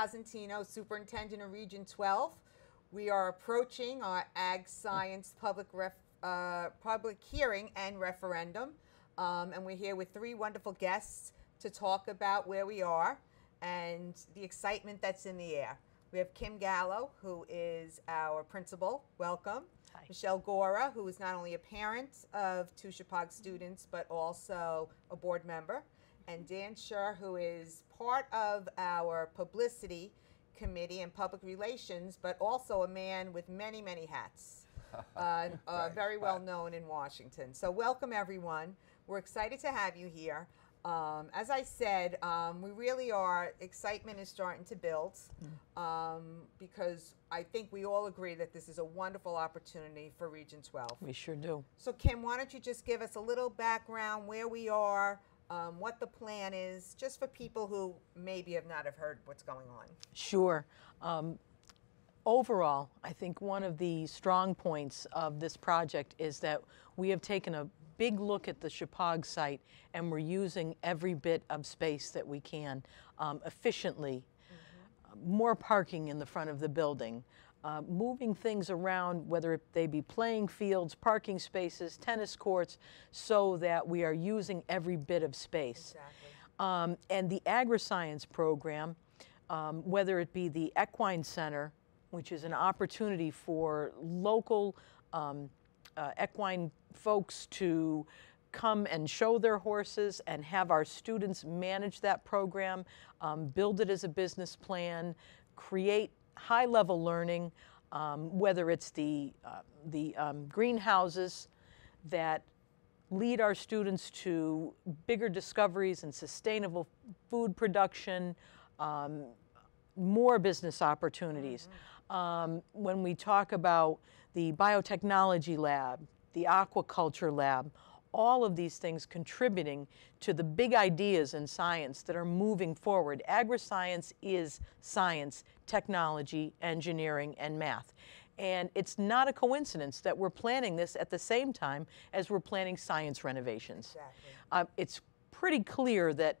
Cosentino, Superintendent of Region 12. We are approaching our AgScience public hearing and referendum. And we're here with three wonderful guests to talk about where we are and the excitement that's in the air. We have Kim Gallo, who is our principal. Welcome. Hi. Michelle Gorra, who is not only a parent of two Shepaug students, but also a board member. And Dan Sherr, who is part of our publicity committee and public relations, but also a man with many, many hats. Very well known in Washington. So welcome, everyone. We're excited to have you here. As I said, we really are, excitement is starting to build because I think we all agree that this is a wonderful opportunity for Region 12. We sure do. So Kim, why don't you just give us a little background, where we are, what the plan is, just for people who maybe have not heard what's going on. Sure. Overall, I think one of the strong points of this project is that we have taken a big look at the Shepaug site and we're using every bit of space that we can efficiently. More parking in the front of the building, moving things around, whether they be playing fields, parking spaces, tennis courts, so that we are using every bit of space. Exactly. And the Agriscience program, whether it be the Equine Center, which is an opportunity for local equine folks to come and show their horses and have our students manage that program, build it as a business plan, create high-level learning, whether it's the greenhouses that lead our students to bigger discoveries and sustainable food production, more business opportunities. When we talk about the biotechnology lab, the aquaculture lab, all of these things contributing to the big ideas in science that are moving forward. Agriscience is science, technology, engineering, and math. And it's not a coincidence that we're planning this at the same time as we're planning science renovations. Exactly. It's pretty clear that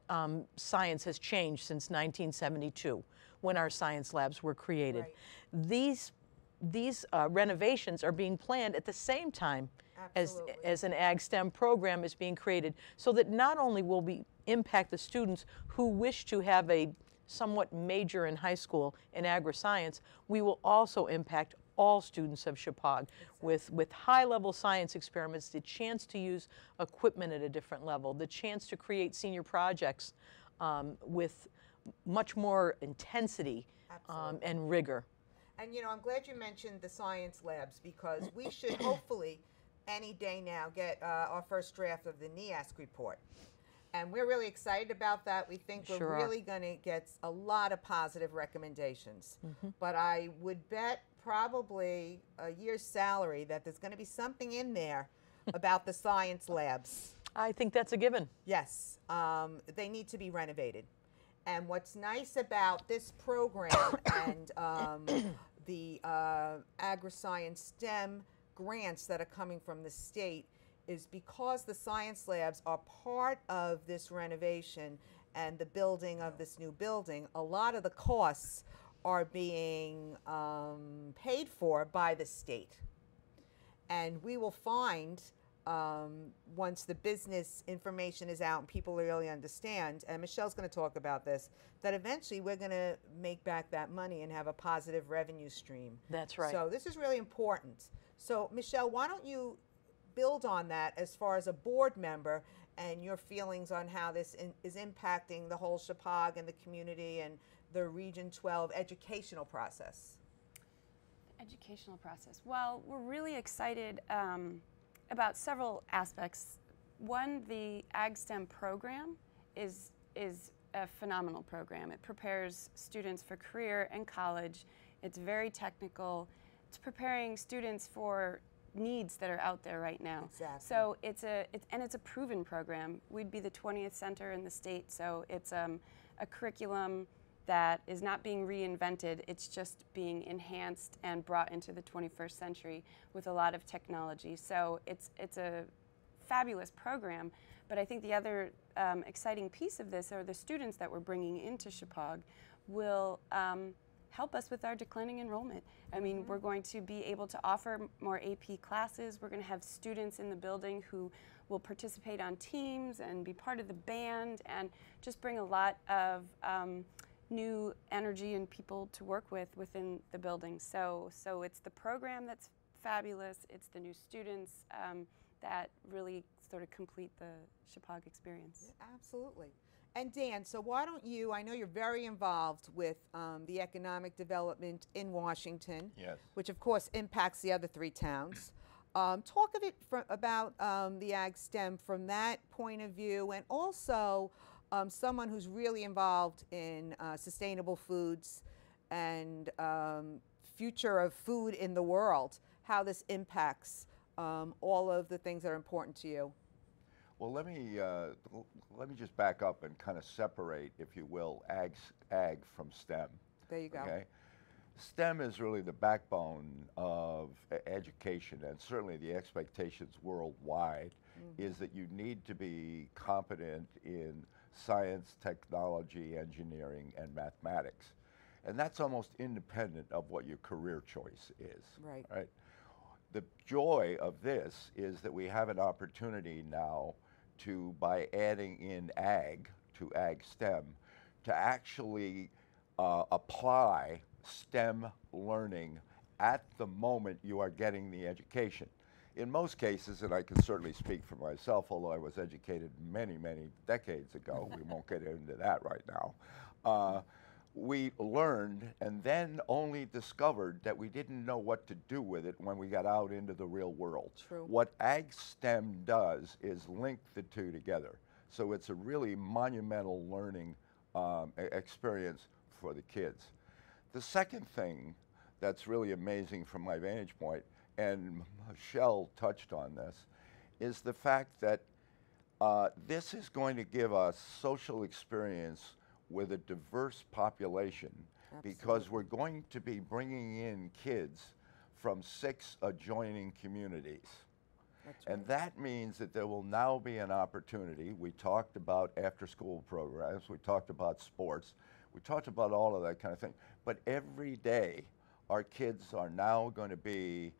science has changed since 1972, when our science labs were created. Right. These renovations are being planned at the same time as an AgSTEM program is being created, so that not only will we impact the students who wish to have a somewhat major in high school in agri-science, we will also impact all students of Shepaug with high-level science experiments, the chance to use equipment at a different level, the chance to create senior projects with much more intensity and rigor. And you know, I'm glad you mentioned the science labs, because we should hopefully any day now get our first draft of the NEASC report. And we're really excited about that. We think we're really going to get a lot of positive recommendations. But I would bet probably a year's salary that there's going to be something in there about the science labs. I think that's a given. Yes. They need to be renovated. And what's nice about this program and the Agriscience STEM grants that are coming from the state is because the science labs are part of this renovation and the building of this new building, a lot of the costs are being paid for by the state. And we will find, once the business information is out and people really understand, and Michelle's going to talk about this, that eventually we're going to make back that money and have a positive revenue stream. That's right. So this is really important. So Michelle, why don't you build on that as far as a board member and your feelings on how this is impacting the whole Shepaug and the community and the Region 12 educational process? Educational process. Well, we're really excited about several aspects. One, the AgSTEM program is a phenomenal program. It prepares students for career and college. It's very technical. It's preparing students for needs that are out there right now. Exactly. So it's a proven program. We'd be the 20th center in the state, so it's a curriculum that is not being reinvented, it's just being enhanced and brought into the 21st century with a lot of technology. So it's a fabulous program, but I think the other exciting piece of this are the students that we're bringing into Shepaug, will help us with our declining enrollment. I mean, we're going to be able to offer more AP classes. We're going to have students in the building who will participate on teams and be part of the band and just bring a lot of new energy and people to work with within the building. So it's the program that's fabulous. It's the new students that really sort of complete the Shepaug experience. Yeah, absolutely. And Dan, so why don't you, I know you're very involved with the economic development in Washington, Yes. which of course impacts the other 3 towns. Talk of it about the AgSTEM from that point of view, and also someone who's really involved in sustainable foods and future of food in the world, how this impacts all of the things that are important to you. Well, let me just back up and kind of separate, if you will, ag from STEM. There you go. Okay? STEM is really the backbone of education, and certainly the expectations worldwide is that you need to be competent in science, technology, engineering, and mathematics. And that's almost independent of what your career choice is. Right. The joy of this is that we have an opportunity now to, by adding in ag to AgSTEM, to actually apply STEM learning at the moment you are getting the education. In most cases, and I can certainly speak for myself, although I was educated many, many decades ago, we won't get into that right now, we learned and then only discovered that we didn't know what to do with it when we got out into the real world. True. What AgSTEM does is link the 2 together. So it's a really monumental learning experience for the kids. The second thing that's really amazing from my vantage point, and Michelle touched on this, is the fact that this is going to give us social experience with a diverse population. Absolutely. Because we're going to be bringing in kids from 6 adjoining communities. That's right. And that means that there will now be an opportunity. We talked about after-school programs, we talked about sports, we talked about all of that kind of thing. But every day, our kids are now going to be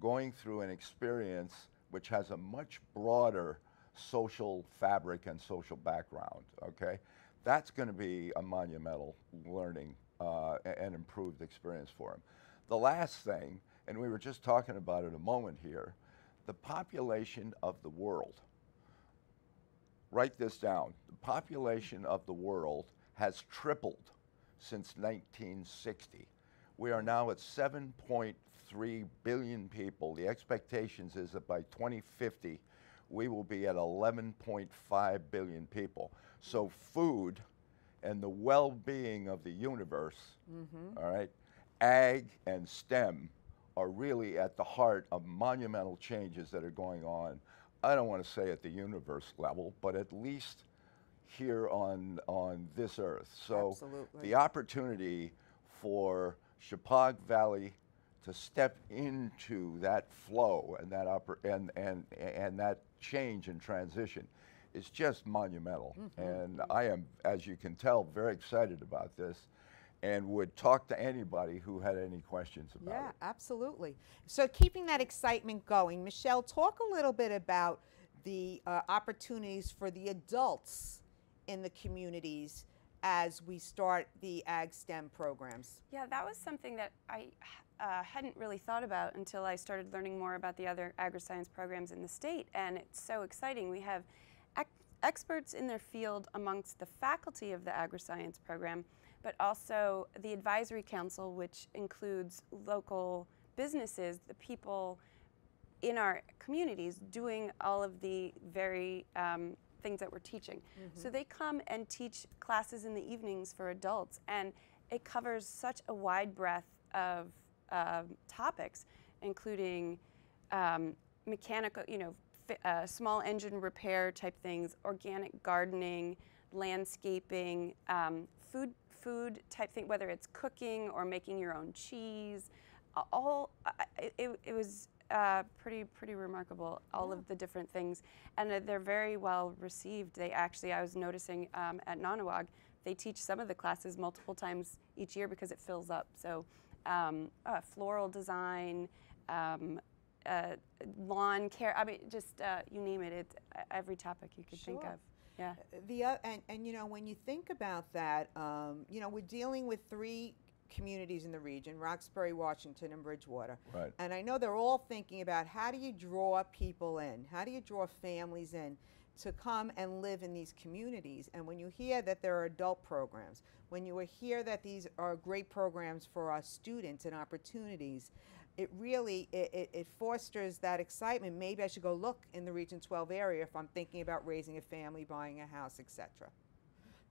going through an experience which has a much broader social fabric and social background, okay? That's going to be a monumental learning and improved experience for them. The last thing, and we were just talking about it a moment here, the population of the world. Write this down. The population of the world has tripled since 1960. We are now at 7.3 billion people. The expectations is that by 2050, we will be at 11.5 billion people. So food and the well-being of the universe, all right, ag and STEM are really at the heart of monumental changes that are going on. I don't want to say at the universe level, but at least here on this earth. So Absolutely. the opportunity for Shepaug Valley to step into that flow and that and that change and transition is just monumental. And I am, as you can tell, very excited about this and would talk to anybody who had any questions about it. Yeah, absolutely. So keeping that excitement going, Michelle, talk a little bit about the opportunities for the adults in the communities as we start the AgSTEM programs. Yeah, that was something that I hadn't really thought about until I started learning more about the other Agriscience programs in the state, and it's so exciting. We have experts in their field amongst the faculty of the Agriscience program, but also the advisory council, which includes local businesses, the people in our communities doing all of the very things that we're teaching. So they come and teach classes in the evenings for adults, and it covers such a wide breadth of topics, including mechanical, small engine repair type things, organic gardening, landscaping, food type thing, whether it's cooking or making your own cheese. It was pretty remarkable, all of the different things, and they're very well received. They actually, I was noticing at Naunawag, they teach some of the classes multiple times each year because it fills up. So floral design, lawn care, I mean, just you name it, it's every topic you could think Sure. of. Yeah. And you know, when you think about that, you know, we're dealing with 3 communities in the region, Roxbury, Washington, and Bridgewater. Right. And I know they're all thinking about how do you draw people in? How do you draw families in to come and live in these communities? And when you hear that there are adult programs, when you hear that these are great programs for our students and opportunities, it really, it fosters that excitement. Maybe I should go look in the Region 12 area if I'm thinking about raising a family, buying a house, etc.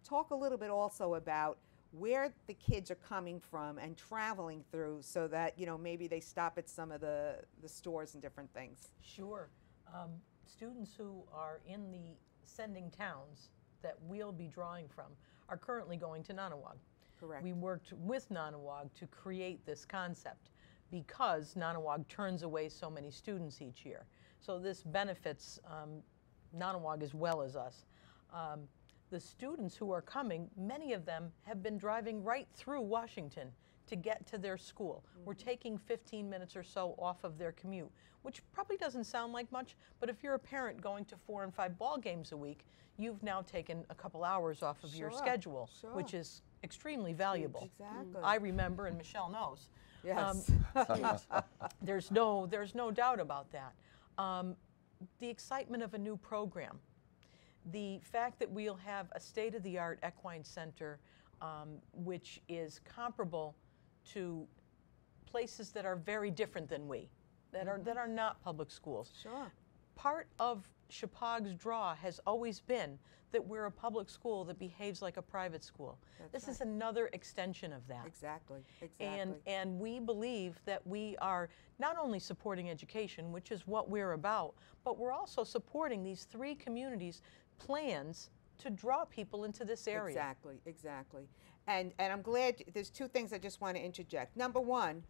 Talk a little bit also about where the kids are coming from and traveling through so that, you know, maybe they stop at some of the stores and different things. Sure. Students who are in the sending towns that we'll be drawing from are currently going to Nanawag. Correct. We worked with Nanawag to create this concept because Nanawag turns away so many students each year. So this benefits Nanawag as well as us. The students who are coming, many of them have been driving right through Washington to get to their school. We're taking 15 minutes or so off of their commute, which probably doesn't sound like much, but if you're a parent going to 4 and 5 ball games a week, you've now taken a couple hours off of your Sure, schedule, sure. which is extremely valuable. Exactly. I remember, and Michelle knows. Yes. There's no doubt about that. The excitement of a new program, the fact that we'll have a state-of-the-art equine center, which is comparable to places that are very different than we, that are not public schools. Sure. Part of Shepaug's draw has always been that we're a public school that behaves like a private school. That's This is another extension of that. Exactly. Exactly. And we believe that we are not only supporting education, which is what we're about, but we're also supporting these 3 communities' plans to draw people into this area. Exactly, exactly. And I'm glad, there's 2 things I just want to interject. Number 1,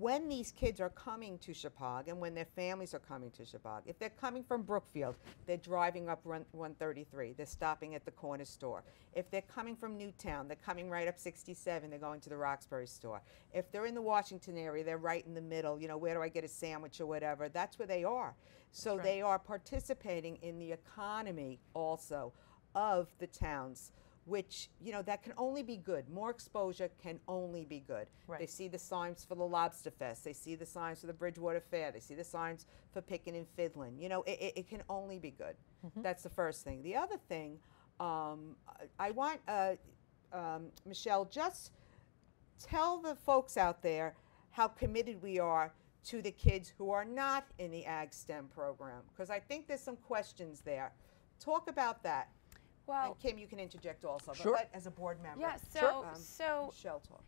when these kids are coming to Shepaug and when their families are coming to Shepaug, if they're coming from Brookfield, they're driving up 133, they're stopping at the corner store. If they're coming from Newtown, they're coming right up 67, they're going to the Roxbury store. If they're in the Washington area, they're right in the middle, you know, where do I get a sandwich or whatever, that's where they are. So right. they are participating in the economy also of the towns, which, you know, that can only be good. More exposure can only be good. Right. They see the signs for the Lobster Fest. They see the signs for the Bridgewater Fair. They see the signs for Pickin' and Fiddlin'. You know, it can only be good. That's the first thing. The other thing, I want, Michelle, just tell the folks out there how committed we are to the kids who are not in the AgSTEM program, because I think there's some questions there. Talk about that. Well, And Kim, you can interject also, Sure. but as a board member. yeah, so Michelle talk.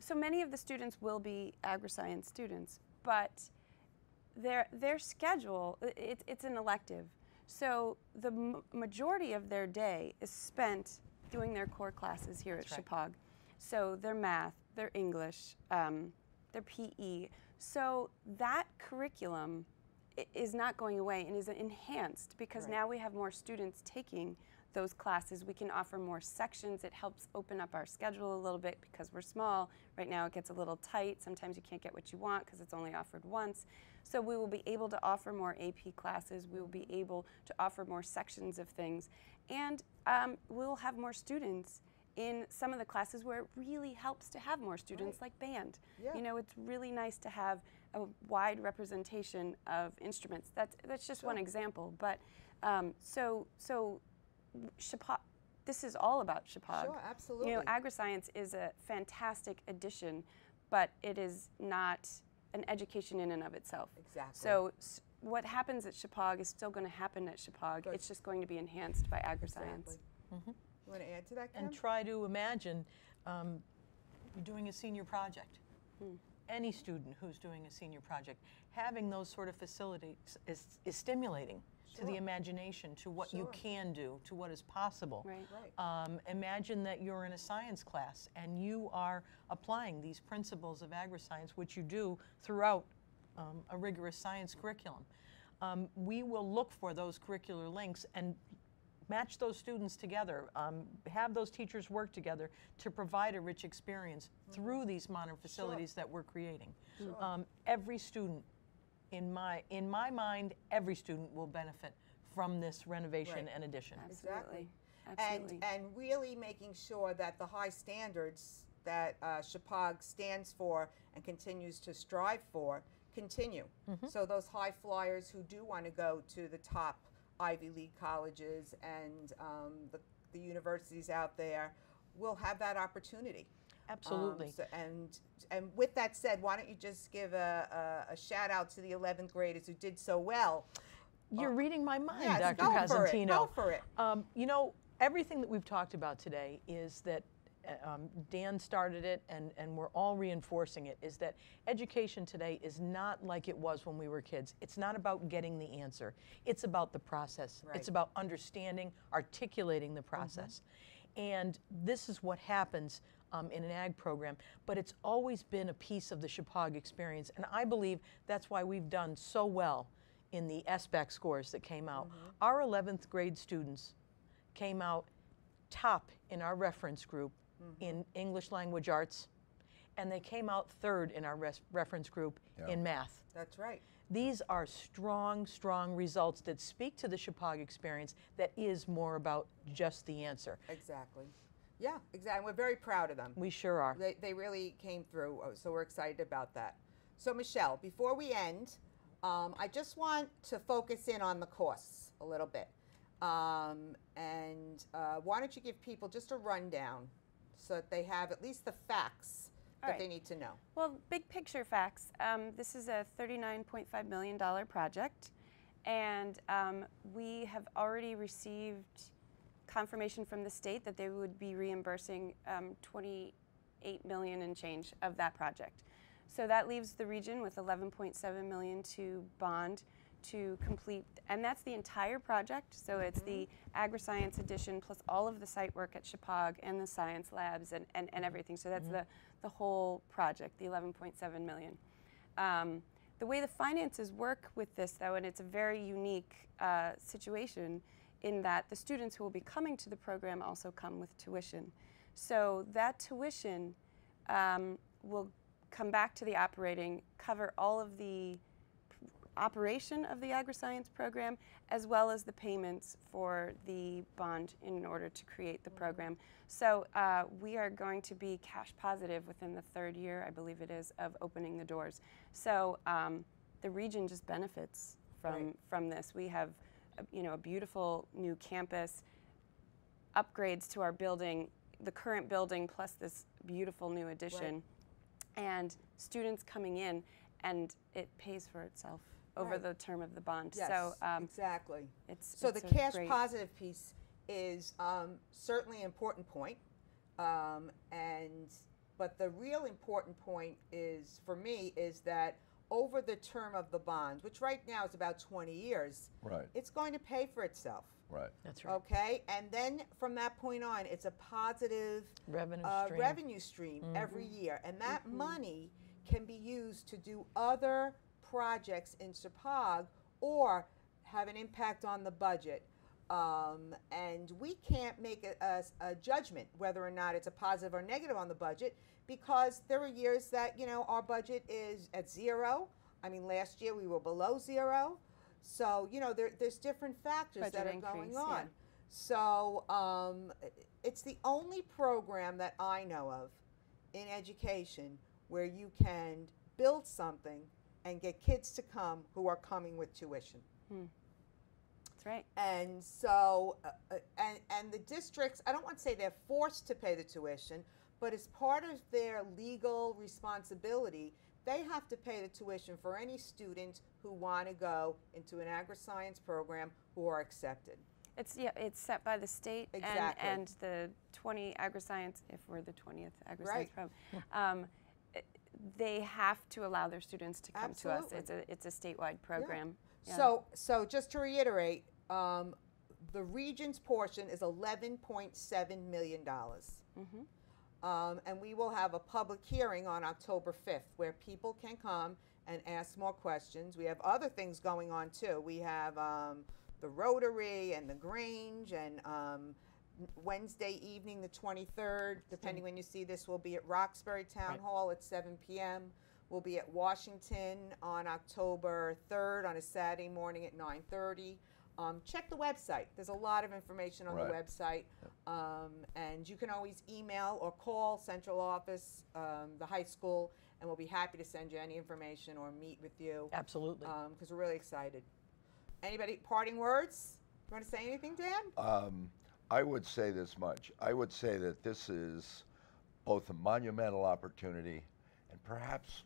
so many of the students will be Agriscience students, but their schedule, it's an elective. So the majority of their day is spent doing their core classes here at Shepaug. So their math, their English, their PE. So that curriculum is not going away and is enhanced because now we have more students taking those classes. We can offer more sections. It helps open up our schedule a little bit because we're small. Right now it gets a little tight. Sometimes you can't get what you want because it's only offered once. So we will be able to offer more AP classes. We will be able to offer more sections of things. And we'll have more students in some of the classes where it really helps to have more students, like band. Yeah. You know, it's really nice to have a wide representation of instruments. That's just one example. But so Shepaug, this is all about Shepaug. Sure, absolutely. You know, Agriscience is a fantastic addition, but it is not an education in and of itself. Exactly. So what happens at Shepaug is still going to happen at Shepaug. Good. It's just going to be enhanced by Agriscience. Exactly. You want to add to that, Kim? And try to imagine you're doing a senior project. Any student who's doing a senior project, having those sort of facilities is stimulating to the imagination, to what you can do, to what is possible. Right. Imagine that you're in a science class and you are applying these principles of Agriscience, which you do throughout a rigorous science curriculum. We will look for those curricular links and match those students together, have those teachers work together to provide a rich experience through these modern facilities that we're creating. Every student, in my mind, every student will benefit from this renovation and addition. Absolutely. And really making sure that the high standards that Shepaug stands for and continues to strive for continue. So those high flyers who do want to go to the top Ivy League colleges and the universities out there will have that opportunity. Absolutely. And with that said, why don't you just give a shout out to the 11th graders who did so well? You're reading my mind, Yes, Dr. go Cosentino. Go for it. You know, everything that we've talked about today is that Dan started it, and we're all reinforcing it, is that education today is not like it was when we were kids. It's not about getting the answer. It's about the process. Right. It's about understanding, articulating the process. And this is what happens in an ag program, but it's always been a piece of the Shepaug experience, and I believe that's why we've done so well in the SBAC scores that came out. Our 11th grade students came out top in our reference group in English language arts, and they came out third in our reference group in math. That's right. These are strong, strong results that speak to the Shepaug experience that is more about just the answer. Exactly. Yeah, exactly. We're very proud of them. We sure are. They really came through, so we're excited about that. So Michelle, before we end, I just want to focus in on the costs a little bit. And why don't you give people just a rundown so that they have at least the facts that they need to know. Well, big picture facts. This is a $39.5 million project, and we have already received confirmation from the state that they would be reimbursing $28 million and change of that project. So that leaves the region with $11.7 million to bond to complete, and that's the entire project. So it's the Agriscience addition plus all of the site work at Shepaug and the science labs and everything. So that's the whole project, the $11.7 million. The way the finances work with this, though, and it's a very unique situation in that the students who will be coming to the program also come with tuition. So that tuition will come back to the operating, cover all of the operation of the Agriscience program, as well as the payments for the bond in order to create the program. So we are going to be cash positive within the third year, I believe it is, of opening the doors. So the region just benefits from this. We have a beautiful new campus, upgrades to our building, the current building plus this beautiful new addition, and students coming in, and it pays for itself over the term of the bond. Yes, so exactly. So the cash positive piece is certainly an important point, but the real important point is, for me, is that over the term of the bond, which right now is about 20 years, it's going to pay for itself. Right. That's right. Okay, and then from that point on, it's a positive revenue stream every year, and that money can be used to do other projects in Shepaug or have an impact on the budget. And we can't make a judgment whether or not it's a positive or negative on the budget, because there are years that, our budget is at zero. I mean, last year we were below zero. So, there's different factors that are going on. Yeah. So it's the only program that I know of in education where you can build something and get kids to come who are coming with tuition. That's right. And so, and the districts, I don't want to say they're forced to pay the tuition, but as part of their legal responsibility, they have to pay the tuition for any students who want to go into an Agriscience program who are accepted. It's set by the state and the 20 Agriscience, if we're the 20th Agriscience program. They have to allow their students to come to us. It's a statewide program. Yeah. Yeah. So just to reiterate, the region's portion is $11.7 million. And we will have a public hearing on October 5th where people can come and ask more questions. We have other things going on too. We have the Rotary and the Grange, and Wednesday evening, the 23rd, depending when you see this, we'll be at Roxbury Town Hall at 7 p.m. We'll be at Washington on October 3rd on a Saturday morning at 9:30. Check the website. There's a lot of information on the website. And you can always email or call central office, the high school, and we'll be happy to send you any information or meet with you. Absolutely. Because we're really excited. Anybody, parting words? You want to say anything, Dan? I would say this much. I would say that this is both a monumental opportunity and perhaps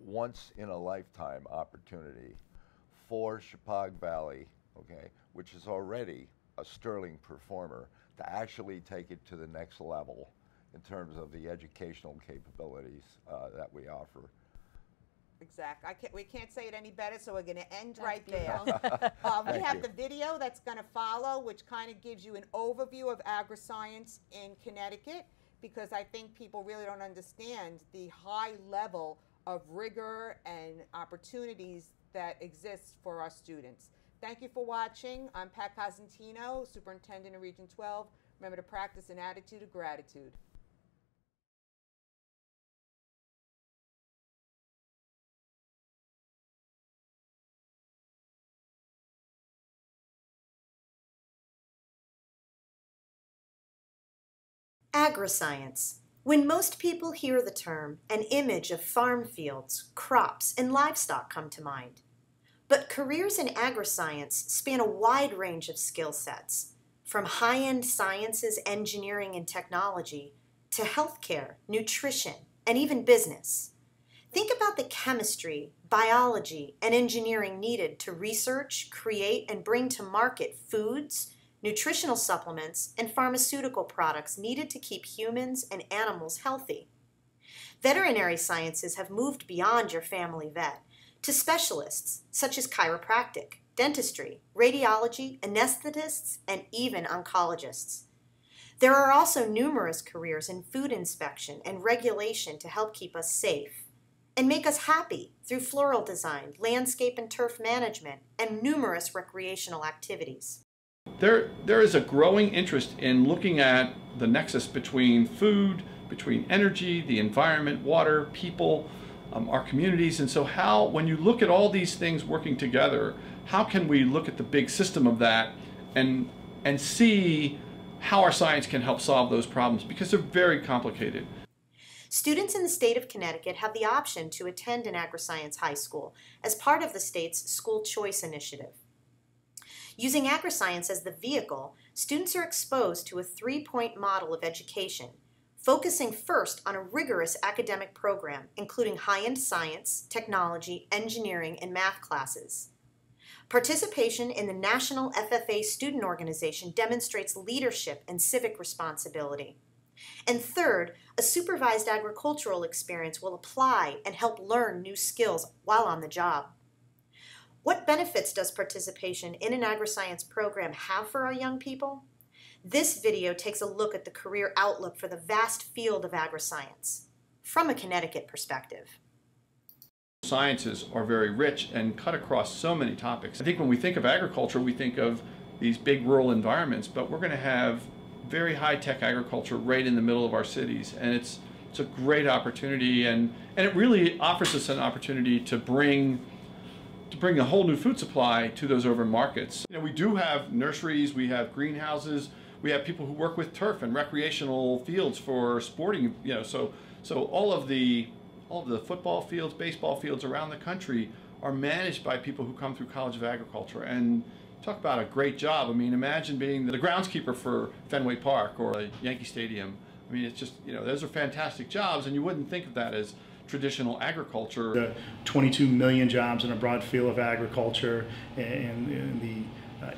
once in a lifetime opportunity for Shepaug Valley, okay, which is already a sterling performer, to actually take it to the next level in terms of the educational capabilities that we offer. Exactly. We can't say it any better, so we're going to end right beautiful. there. We have the video that's going to follow, which kind of gives you an overview of Agriscience in Connecticut, because I think people really don't understand the high level of rigor and opportunities that exist for our students. Thank you for watching. I'm Pat Cosentino, Superintendent of Region 12. Remember to practice an attitude of gratitude. Agriscience. When most people hear the term, an image of farm fields, crops, and livestock come to mind. But careers in agriscience span a wide range of skill sets, from high-end sciences, engineering, and technology to healthcare, nutrition, and even business. Think about the chemistry, biology, and engineering needed to research, create, and bring to market foods, nutritional supplements, and pharmaceutical products needed to keep humans and animals healthy. Veterinary sciences have moved beyond your family vet to specialists such as chiropractic, dentistry, radiology, anesthetists, and even oncologists. There are also numerous careers in food inspection and regulation to help keep us safe and make us happy through floral design, landscape and turf management, and numerous recreational activities. There is a growing interest in looking at the nexus between food, between energy, the environment, water, people, our communities. And so when you look at all these things working together, how can we look at the big system of that and see how our science can help solve those problems, because they're very complicated. Students in the state of Connecticut have the option to attend an agriscience high school as part of the state's school choice initiative. Using agriscience as the vehicle, students are exposed to a three-point model of education, focusing first on a rigorous academic program, including high-end science, technology, engineering, and math classes. Participation in the National FFA Student Organization demonstrates leadership and civic responsibility. And third, a supervised agricultural experience will apply and help learn new skills while on the job. What benefits does participation in an agriscience program have for our young people? This video takes a look at the career outlook for the vast field of agriscience from a Connecticut perspective. Sciences are very rich and cut across so many topics. I think when we think of agriculture, we think of these big rural environments, but we're going to have very high-tech agriculture right in the middle of our cities, and it's a great opportunity, and it really offers us an opportunity to bring a whole new food supply to those urban markets. You know, we do have nurseries, we have greenhouses, we have people who work with turf and recreational fields for sporting, you know, so all of the football fields, baseball fields around the country are managed by people who come through College of Agriculture. And talk about a great job. I mean, imagine being the groundskeeper for Fenway Park or Yankee Stadium. I mean, it's just, you know, those are fantastic jobs, and you wouldn't think of that as traditional agriculture. The 22 million jobs in a broad field of agriculture, and the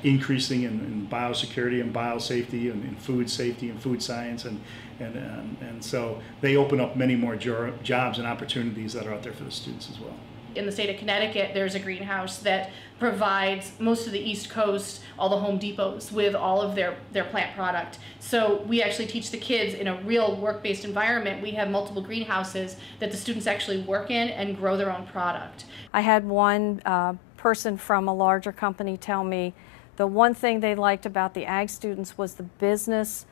increasing in biosecurity and biosafety and in food safety and food science, and so they open up many more jobs and opportunities that are out there for the students as well. In the state of Connecticut, there's a greenhouse that provides most of the East Coast, all the Home Depots, with all of their plant product. So we actually teach the kids in a real work-based environment. We have multiple greenhouses that the students actually work in and grow their own product. I had one person from a larger company tell me The one thing they liked about the ag students was the business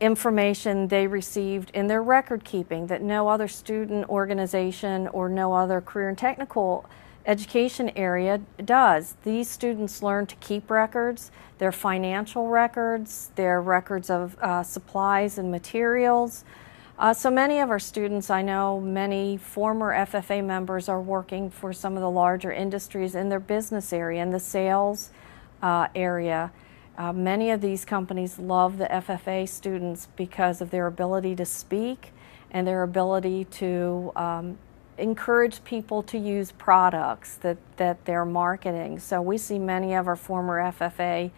information they received in their record keeping that no other student organization or no other career and technical education area does. These students learn to keep records, their financial records, their records of supplies and materials. So many of our students, I know many former FFA members are working for some of the larger industries in their business area, in the sales area. Many of these companies love the FFA students because of their ability to speak and their ability to encourage people to use products that they're marketing. So we see many of our former FFA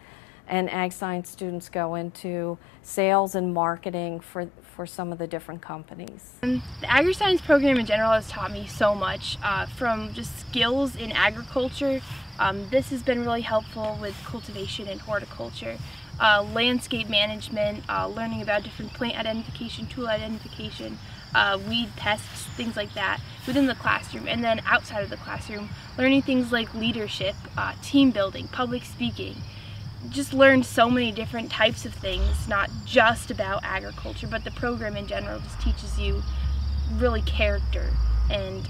and Ag Science students go into sales and marketing for some of the different companies. The Agriscience program in general has taught me so much, from just skills in agriculture. This has been really helpful with cultivation and horticulture, landscape management, learning about different plant identification, tool identification, weed pests, things like that within the classroom, and then outside of the classroom, learning things like leadership, team building, public speaking. Just learned so many different types of things, not just about agriculture, but the program in general just teaches you really character and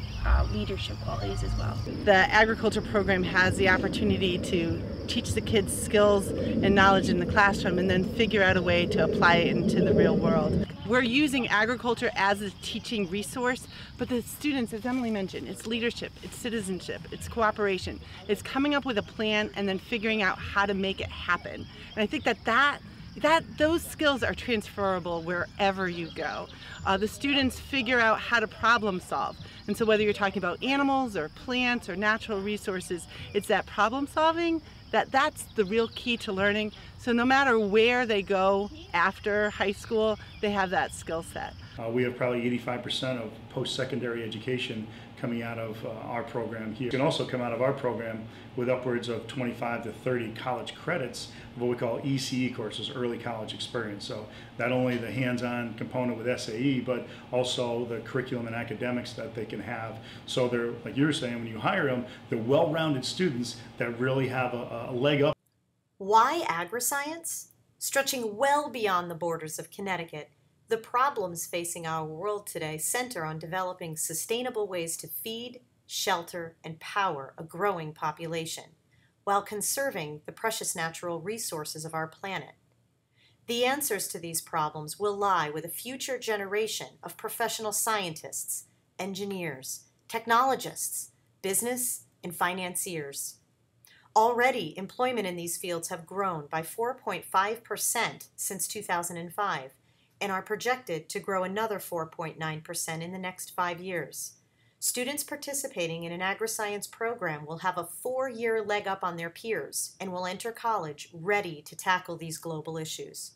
leadership qualities as well. The agriculture program has the opportunity to teach the kids skills and knowledge in the classroom and then figure out a way to apply it into the real world. We're using agriculture as a teaching resource, but the students, as Emily mentioned, it's leadership, it's citizenship, it's cooperation. It's coming up with a plan and then figuring out how to make it happen. And I think that those skills are transferable wherever you go. The students figure out how to problem solve. And so whether you're talking about animals or plants or natural resources, it's that problem solving that's the real key to learning. So no matter where they go after high school, they have that skill set. We have probably 85% of post-secondary education coming out of our program here. You can also come out of our program with upwards of 25 to 30 college credits of what we call ECE courses, early college experience. So not only the hands-on component with SAE, but also the curriculum and academics that they can have. So they're, like you were saying, when you hire them, they're well-rounded students that really have a leg up. Why Agriscience? Stretching well beyond the borders of Connecticut, the problems facing our world today center on developing sustainable ways to feed, shelter, and power a growing population, while conserving the precious natural resources of our planet. The answers to these problems will lie with a future generation of professional scientists, engineers, technologists, business, and financiers. Already, employment in these fields have grown by 4.5% since 2005 and are projected to grow another 4.9% in the next 5 years. Students participating in an Agriscience program will have a 4-year leg up on their peers and will enter college ready to tackle these global issues.